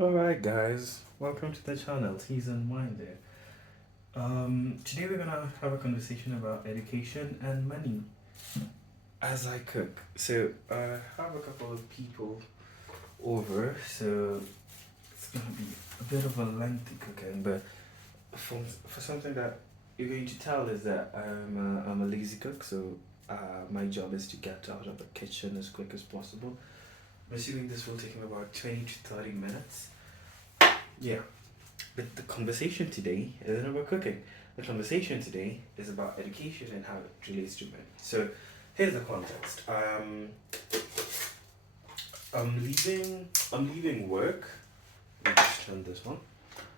Alright guys, welcome to the channel, season 1 there. Today we're gonna have a conversation about education and money as I cook. So I have a couple of people over, so it's gonna be a bit of a lengthy cooking, but for something that you're going to tell is that I'm a lazy cook, so my job is to get out of the kitchen as quick as possible. I'm assuming this will take me about 20 to 30 minutes. Yeah. But the conversation today isn't about cooking. The conversation today is about education and how it relates to money. So here's the context. I'm leaving. I'm leaving work. Let me just turn this on.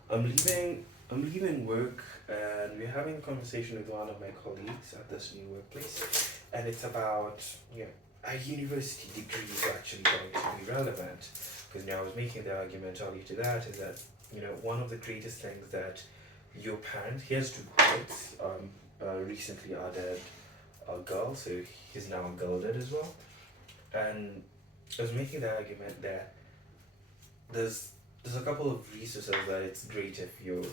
I'm leaving. I'm leaving work, and we're having a conversation with one of my colleagues at this new workplace, and it's about a university degree is actually going to be relevant. Because I was making the argument earlier to that is that one of the greatest things that your parent, he has two kids, recently added a girl, so he's now a girl dad as well. And I was making the argument that there's there's a couple of resources that it's great if your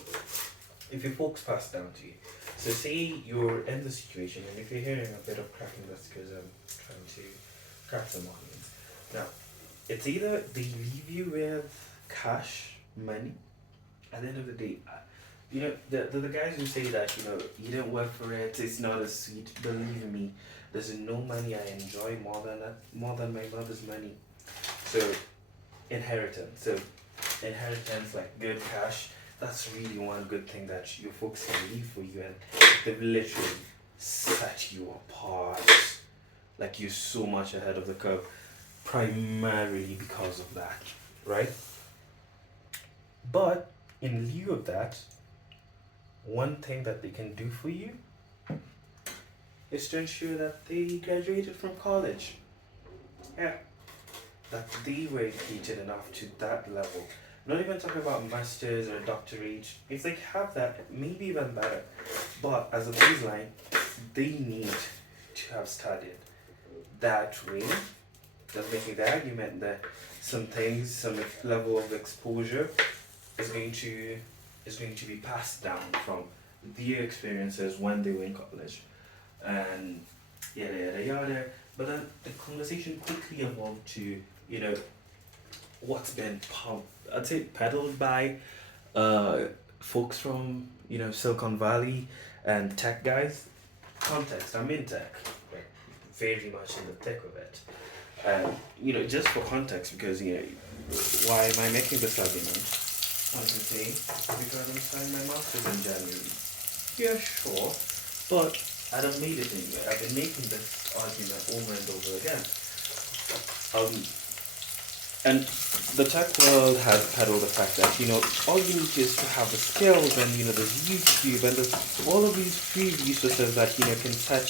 folks pass down to you. So say you're in the situation, and if you're hearing a bit of cracking, that's because I'm trying to crack some onions. Now, it's either they leave you with cash, money, at the end of the day, the guys who say that you didn't work for it, it's not as sweet. Believe me, there's no money I enjoy more than my mother's money. So inheritance, inheritance like good cash. That's really one good thing that your folks can leave for you, and they've literally set you apart. Like you're so much ahead of the curve, primarily because of that, right? But in lieu of that, one thing that they can do for you is to ensure that they graduated from college. Yeah, that they were educated enough to that level. Not even talking about masters or doctorate. If they have that, maybe even better. But as a baseline, they need to have studied. That way, just making the argument that some things, some level of exposure is going to be passed down from their experiences when they were in college, and yada yada yada. But then the conversation quickly evolved to what's been I'd say peddled by uh, folks from Silicon Valley and tech guys. Context: I'm in tech, like very much in the thick of it. And just for context, because why am I making this argument? I can say because I'm starting my master's in January. Yeah, sure, but I don't made it anywhere. I've been making this argument over and over again. Um, and the tech world has peddled the fact that all you need is to have the skills, and there's YouTube and there's all of these free resources that can set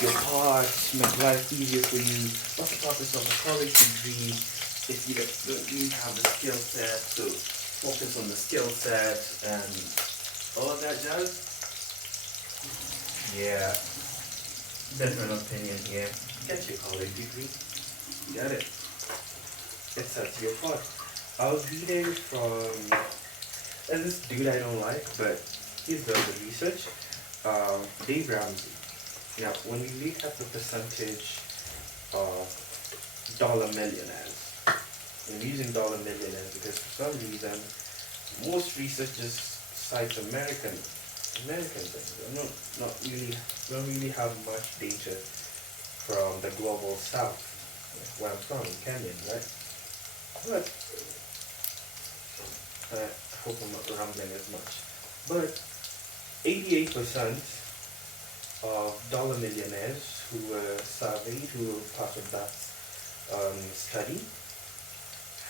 you apart, make life easier for you. What's the purpose of a college degree if you don't really have the skill set? So focus on the skill set and all of that jazz. Yeah, different opinion here. Get your college degree. Get it. It sets you apart. I was reading from there's this dude I don't like, but he's done the research. Dave Ramsey. Now, when we look at the percentage of dollar millionaires, I'm using dollar millionaires because for some reason most research just cites American things. I'm not really don't really have much data from the global south, where I'm from, Kenya, right? But I hope I'm not rambling as much. But 88% of dollar millionaires who were surveyed, who were part of that study,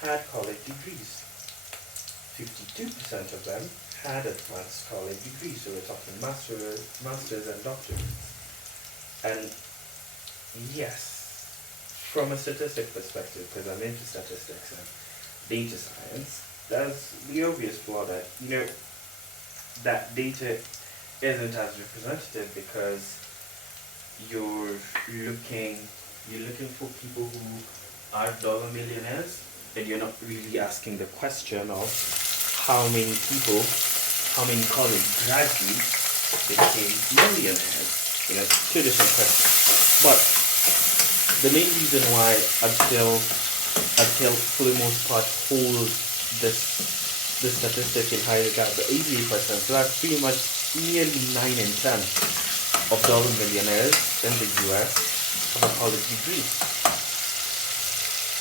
had college degrees. 52% of them had advanced college degrees, so we're talking masters and doctorates. And yes, from a statistic perspective, because I'm into statistics and data science, there's the obvious flaw that that data isn't as representative, because you're looking you're looking for people who are dollar millionaires, and you're not really asking the question of how many people, how many college graduates became millionaires. Two different questions. But the main reason why I'd still for the most part hold this statistic in high regard, the 88%. So that's pretty much nearly 9 in 10 of dollar millionaires in the US have a college degree.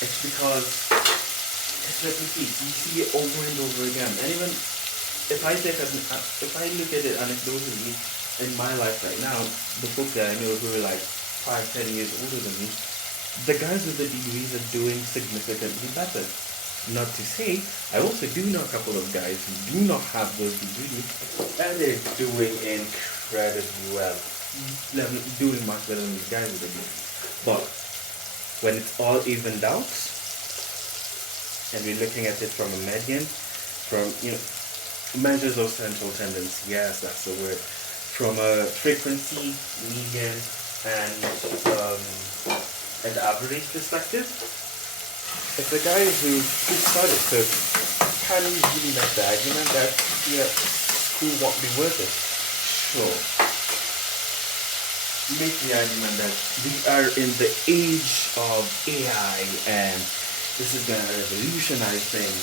It's because it's repeats. You see it over and over again. And even if I look at it anecdotally in my life right now, the folk that I know who are like 5, 10 years older than me, the guys with the degrees are doing significantly better. Not to say, I also do know a couple of guys who do not have those degrees, and they're doing incredibly well. They're doing much better than these guys with the degrees. But when it's all evened out, and we're looking at it from a median, from measures of central tendency, yes, that's the word, from a frequency, median, and average perspective, it's the guys who started. So can we really make the argument that school won't be worth it? Sure. Make the argument that we are in the age of AI and this is gonna revolutionize things.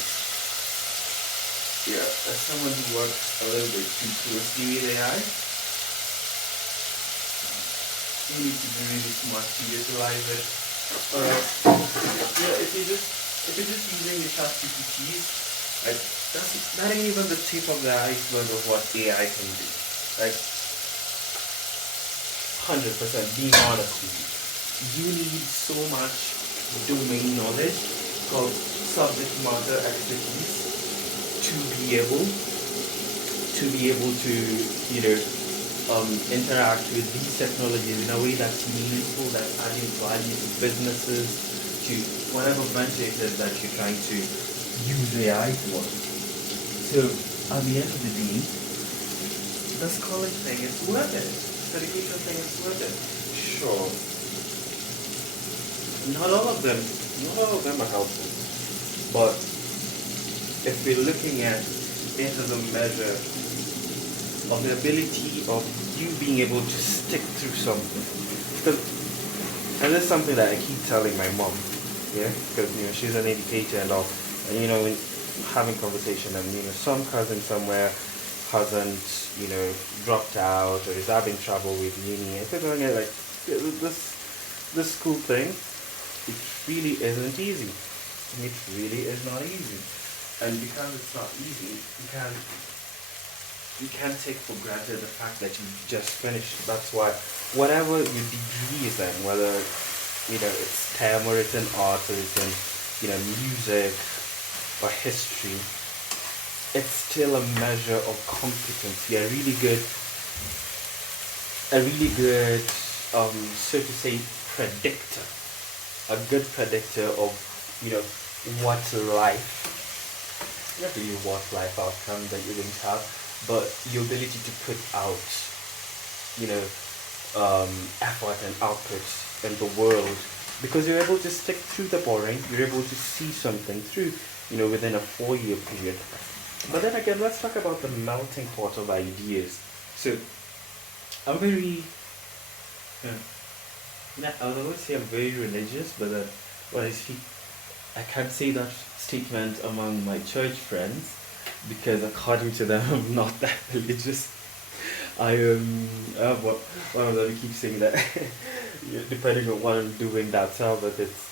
Yeah, as someone who works a little bit too closely with AI, you need to be really smart to utilize it. If you're just using your chat GPTs, like that ain't even the tip of the iceberg of what AI can do. Like 100% being honest with you need so much domain knowledge called subject matter expertise to be able to interact with these technologies in a way that's meaningful, that's adding value to businesses, to whatever venture it is that you're trying to use AI for. So at the end of the day, this college thing is worth it. This education thing is worth it. Sure. Not all of them are helpful. But if we're looking at it as a measure of the ability of you being able to stick through something. And that's something that I keep telling my mom, because she's an educator and all, and when having conversation and some cousin somewhere hasn't dropped out or is having trouble with uni, and they're going like this school thing, it really isn't easy. It really is not easy, and because it's not easy, you can't take for granted the fact that you just finished. That's why whatever your degree is in, whether it's STEM or it's in art or it's in music or history, it's still a measure of competency, a really good so to say predictor, a good predictor of what life, not really what life outcome that you're going to have, but your ability to put out effort and output in the world, because you're able to stick through the boring, you're able to see something through within a 4-year period. But then again, let's talk about the melting pot of ideas. So I'm very I would always say I'm very religious, but I can't say that statement among my church friends, because according to them I'm not that religious. I one of them keeps saying that depending on what I'm doing, that's how, but it's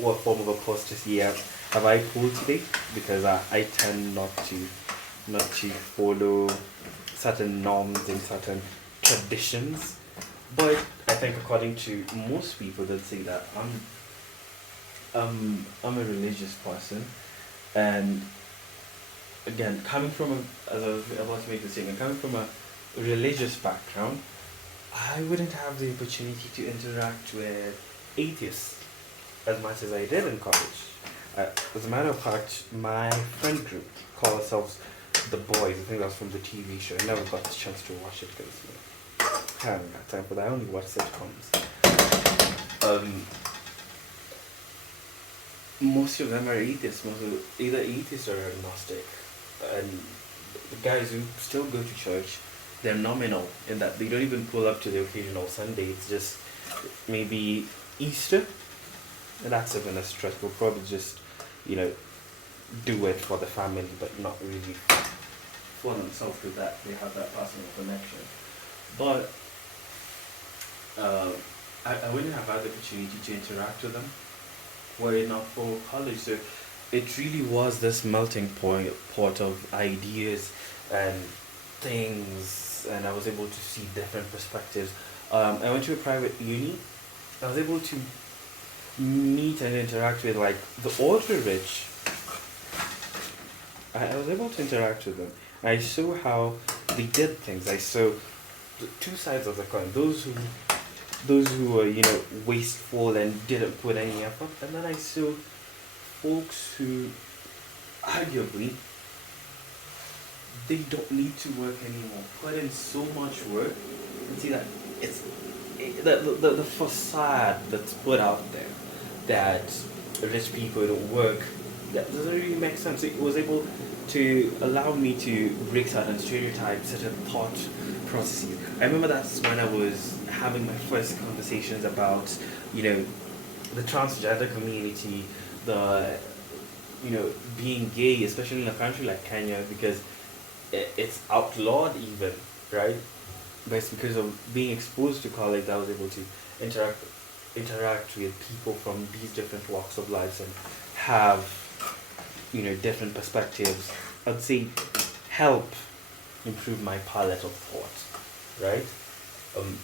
what form of apostasy have I pulled today, because I tend not to follow certain norms and certain traditions. But I think according to most people, they'll say that I'm a religious person, and again, coming from as I was about to make the statement, coming from a religious background, I wouldn't have the opportunity to interact with atheists as much as I did in college. As a matter of fact, my friend group call ourselves the Boys. I think that's from the TV show. I never got the chance to watch it because I haven't got time for that. I only watch sitcoms. most of them are atheists, either atheists or agnostic, and the guys who still go to church, they're nominal in that they don't even pull up to the occasional Sunday. It's just maybe Easter, and that's even a stretch. We'll probably just, you know, do it for the family, but not really for themselves with that. They have that personal connection. But uh, I wouldn't have had the opportunity to interact with them were it not for college. So it really was this melting pot of ideas and things, and I was able to see different perspectives. I went to a private uni. I was able to meet and interact with like the ultra rich. I was able to interact with them. I saw how they did things. I saw the two sides of the coin. Those who were, you know, wasteful and didn't put any effort, and then I saw folks who arguably they don't need to work anymore. Put in so much work and see that it's the facade that's put out there that rich people don't work, that doesn't really make sense. It was able to allow me to break certain stereotypes, certain thought processes. I remember that's when I was having my first conversations about, you know, the transgender community, the, you know, being gay, especially in a country like Kenya, because it's outlawed even, right? But it's because of being exposed to college that I was able to interact with people from these different walks of lives and have, you know, different perspectives. I'd say help improve my palette of thought, right? Um,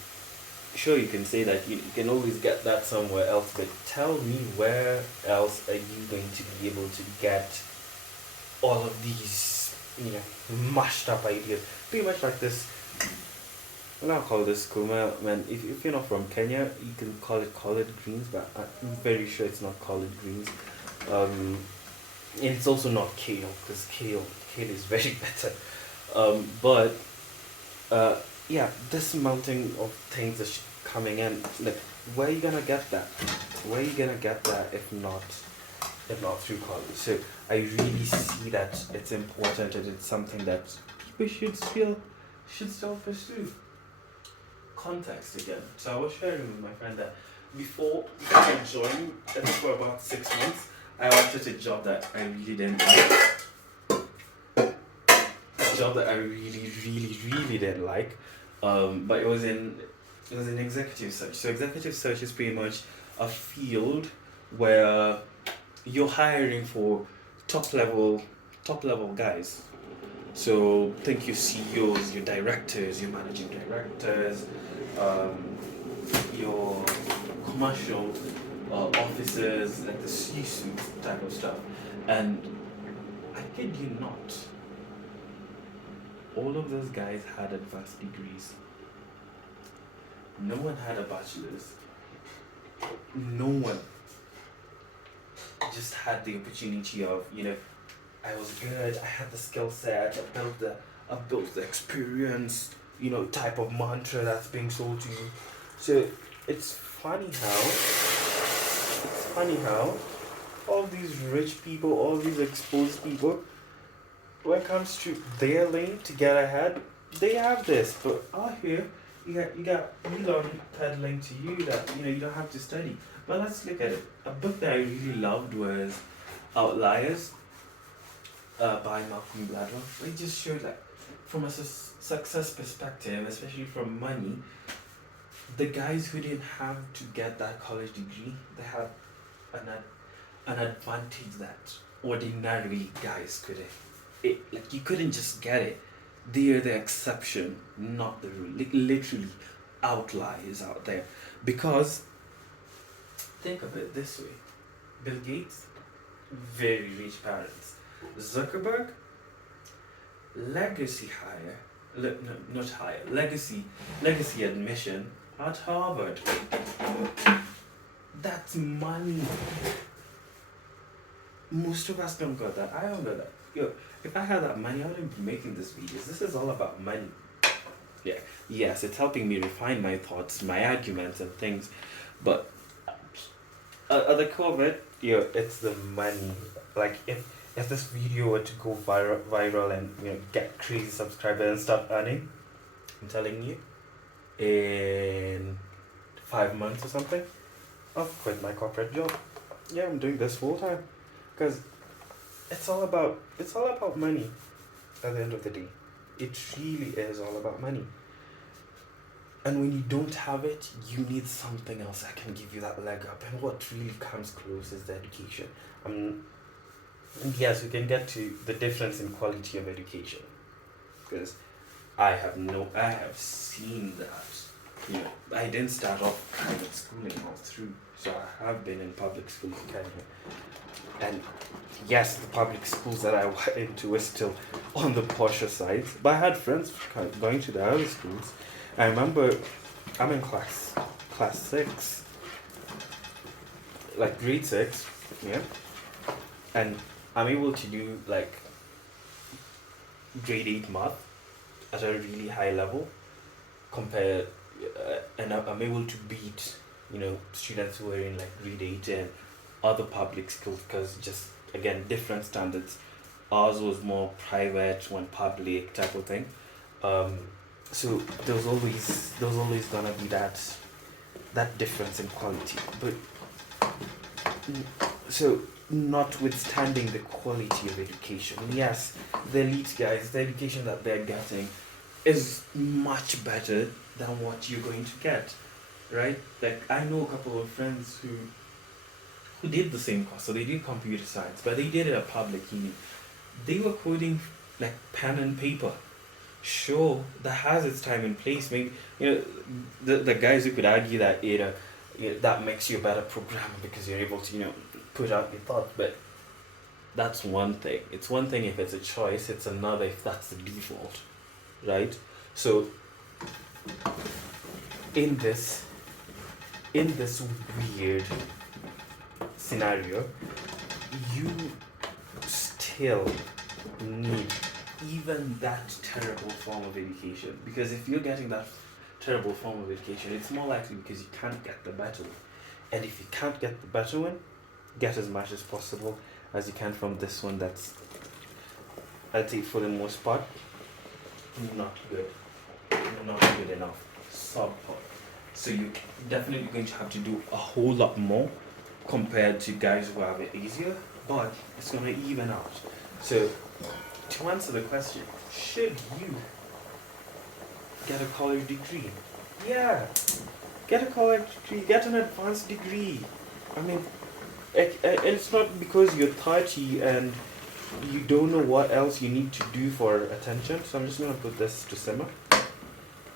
sure, you can say that you can always get that somewhere else, but tell me where else are you going to be able to get all of these, you know, mashed up ideas? Pretty much like this. I'm gonna call this Kuma, man. If you're not from Kenya, you can call it collard greens, but I'm very sure it's not collard greens. Um, and it's also not kale, because kale is very better. But uh, yeah, this mountain of things that's coming in, like, where are you gonna get that? Where are you gonna get that if not through college? So I really see that it's important and it's something that people should still pursue. Context again. So I was sharing with my friend that before I joined, I think for about 6 months, I wanted a job that I really didn't like. A job that I really, really, really didn't like. But it was in executive search. So executive search is pretty much a field where you're hiring for top level guys. So think your CEOs, your directors, your managing directors, um, your commercial officers, like the C-suite type of stuff. And I kid you not, all of those guys had advanced degrees. No one had a bachelor's. No one just had the opportunity of, you know, I was good, I had the skill set, I built the experience, you know, type of mantra that's being sold to you. So it's funny how all these rich people, all these exposed people, when it comes to their lane to get ahead, they have this. But out here, you got Elon peddling to you that, you know, you don't have to study. But let's look at it. A book that I really loved was Outliers by Malcolm Gladwell. It just showed that from a success perspective, especially from money, the guys who didn't have to get that college degree, they had an advantage that ordinary guys couldn't. Like, you couldn't just get it. They are the exception, not the rule. Like, literally, outliers out there. Because think of it this way: Bill Gates, very rich parents. Zuckerberg, legacy hire, no, not hire, legacy admission at Harvard. That's money. Most of us don't got that. I don't got that. Yo, if I had that money, I wouldn't be making this videos. This is all about money. Yeah, yes, it's helping me refine my thoughts, my arguments, and things. But at the core of it, it's the money. Like if this video were to go viral and get crazy subscribers and start earning, I'm telling you, in 5 months or something, I'll quit my corporate job. Yeah, I'm doing this full time, because it's all about money. At the end of the day, it really is all about money. And when you don't have it, you need something else that can give you that leg up. And what really comes close is the education. And yes, we can get to the difference in quality of education, because I have seen that. I didn't start off private schooling all through, so I have been in public schools in Kenya. And yes, the public schools that I went into were still on the posher side, but I had friends going to the other schools. I remember I'm in class 6, like grade 6, yeah, and I'm able to do like grade 8 math at a really high level compared, and I'm able to beat students who are in like grade 8 and other public schools, because just again different standards. Ours was more private, one public type of thing. So there was always gonna be that difference in quality. But so notwithstanding the quality of education, yes, the elite guys, the education that they're getting is much better than what you're going to get, right? Like I know a couple of friends who did the same course, so they did computer science, but they did it at public uni. They were coding like pen and paper. Sure, that has its time and place. Maybe the guys who could argue that that makes you a better programmer because you're able to put out your thoughts, but that's one thing. It's one thing if it's a choice. It's another if that's the default, right? So in this weird scenario, you still need even that terrible form of education, because if you're getting that terrible form of education, it's more likely because you can't get the better one. And if you can't get the better one, get as much as possible as you can from this one that's, I think, for the most part, not good. Not good enough. Subpar. So you're definitely going to have to do a whole lot more compared to guys who have it easier, but it's going to even out. So to answer the question, should you get a college degree? Yeah, get a college degree, get an advanced degree. I mean, it's not because you're 30 and you don't know what else you need to do for attention. So I'm just gonna put this to simmer.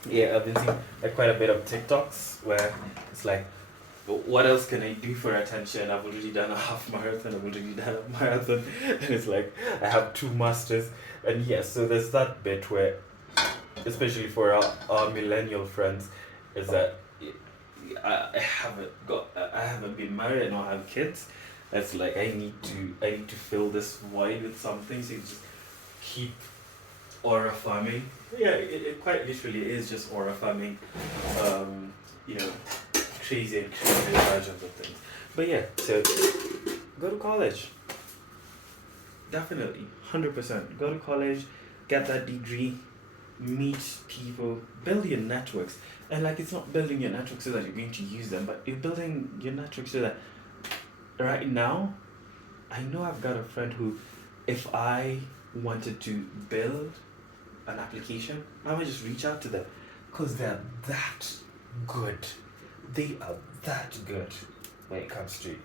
Yeah, I've been seeing quite a bit of TikToks where it's like, what else can I do for attention? I've already done a half marathon, I've already done a marathon, and it's like, I have 2 masters. And yes, so there's that bit where, especially for our millennial friends, is that I haven't been married, I don't have kids. It's like I need to fill this void with something, so you just keep aura farming. Yeah, it quite literally is just aura farming. Crazy and crazy versions of things. But yeah, so go to college. Definitely, 100%. Go to college, get that degree, meet people, build your networks. And like, it's not building your networks so that you're going to use them, but you're building your networks so that right now, I know I've got a friend who, if I wanted to build an application, I might just reach out to them, because they're that good. They are that good when it comes to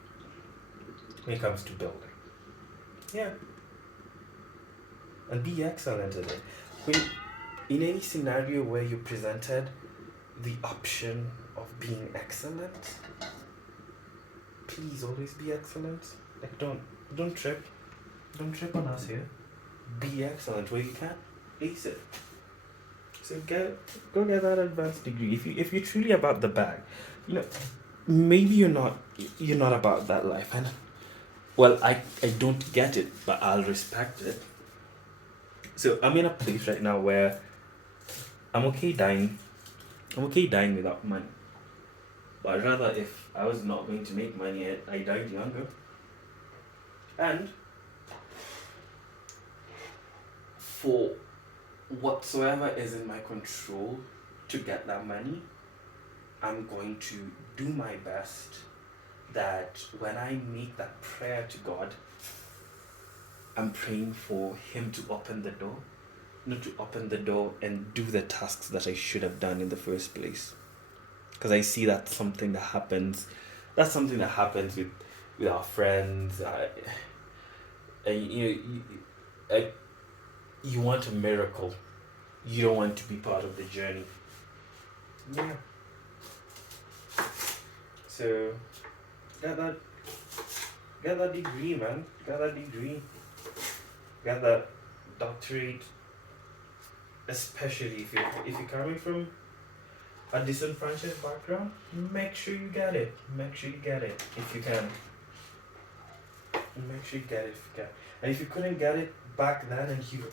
building. Yeah. And be excellent at it. When, in any scenario where you're presented the option of being excellent, please always be excellent. Like, don't trip on us here. Be excellent where you can. Ace it. So go get that advanced degree. If you're truly about the bag, maybe you're not about that life. And well, I don't get it, but I'll respect it. So I'm in a place right now where I'm okay dying. I'm okay dying without money. But rather, if I was not going to make money, I died younger. And for whatsoever is in my control to get that money, I'm going to do my best that when I make that prayer to God, I'm praying for Him to open the door, not to open the door and do the tasks that I should have done in the first place. Because I see that's something that happens. That's something that happens with our friends. And you want a miracle. You don't want to be part of the journey. Yeah. So get that degree, man. Get that degree. Get that doctorate. Especially if you're coming from a disenfranchised background, make sure you get it. Make sure you get it if you can. Make sure you get it if you can. And if you couldn't get it back then, and you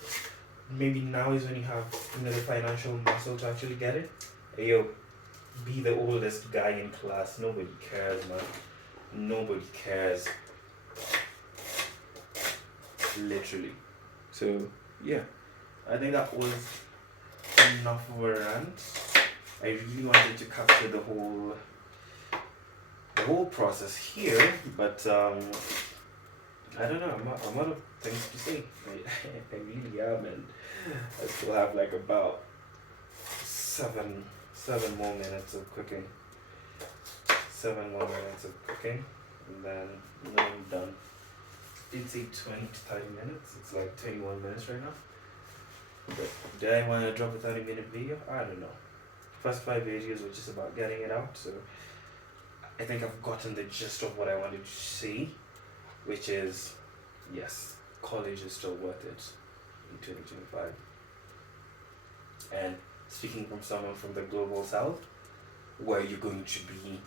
maybe now is when you have the financial muscle to actually get it. Hey, yo, be the oldest guy in class. Nobody cares, man. Nobody cares. Literally. So yeah, I think that was enough of a rant. I really wanted to capture the whole process here, but I don't know. I'm out of things to say. I really am, and I still have like about seven more minutes of cooking. 7 more minutes of cooking, and then I'm done. Didn't say 20 to 30 minutes. It's like 21 minutes right now. But do I want to drop a 30-minute video? I don't know. First 5 videos were just about getting it out, so I think I've gotten the gist of what I wanted to say, which is, yes, college is still worth it in 2025. And speaking from someone from the global south, where you're going to be,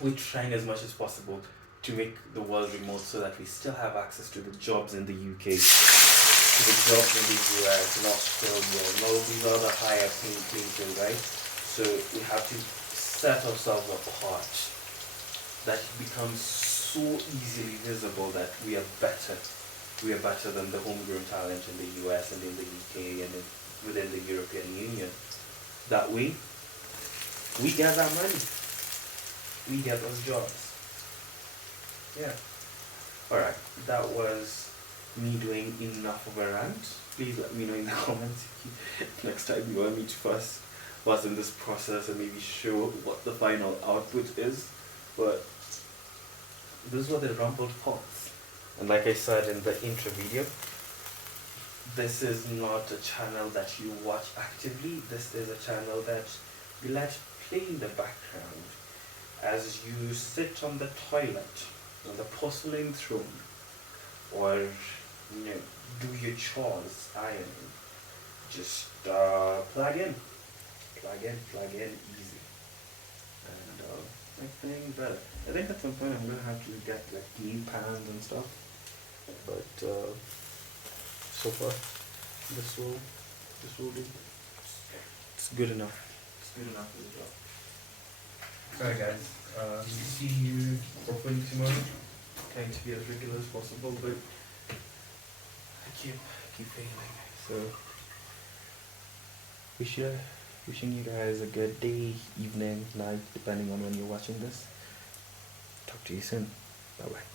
we're trying as much as possible to make the world remote so that we still have access to the jobs in the UK, to the jobs in the US, in Australia, and all of these other higher paying places, right? So we have to set ourselves apart, that it becomes so easily visible that we are better. We are better than the homegrown talent in the US and in the UK and within the European Union. That way, we get that money. We get those jobs. Yeah. Alright, that was me doing enough of a rant. Please let me know in the comments if next time you want me to first was in this process and maybe show what the final output is. But those were the rumbled thoughts. And like I said in the intro video, this is not a channel that you watch actively. This is a channel that you let play in the background as you sit on the toilet, on the porcelain throne, or do your chores, ironing. Just plug in, easy, and make things better. I think at some point I'm gonna have to get like new pans and stuff, but so far this will do. It's good enough. It's good enough for the job. Alright guys, see you hopefully tomorrow. Trying to be as regular as possible, but I keep failing. So wishing you guys a good day, evening, night, depending on when you're watching this. Talk to you soon. Bye bye.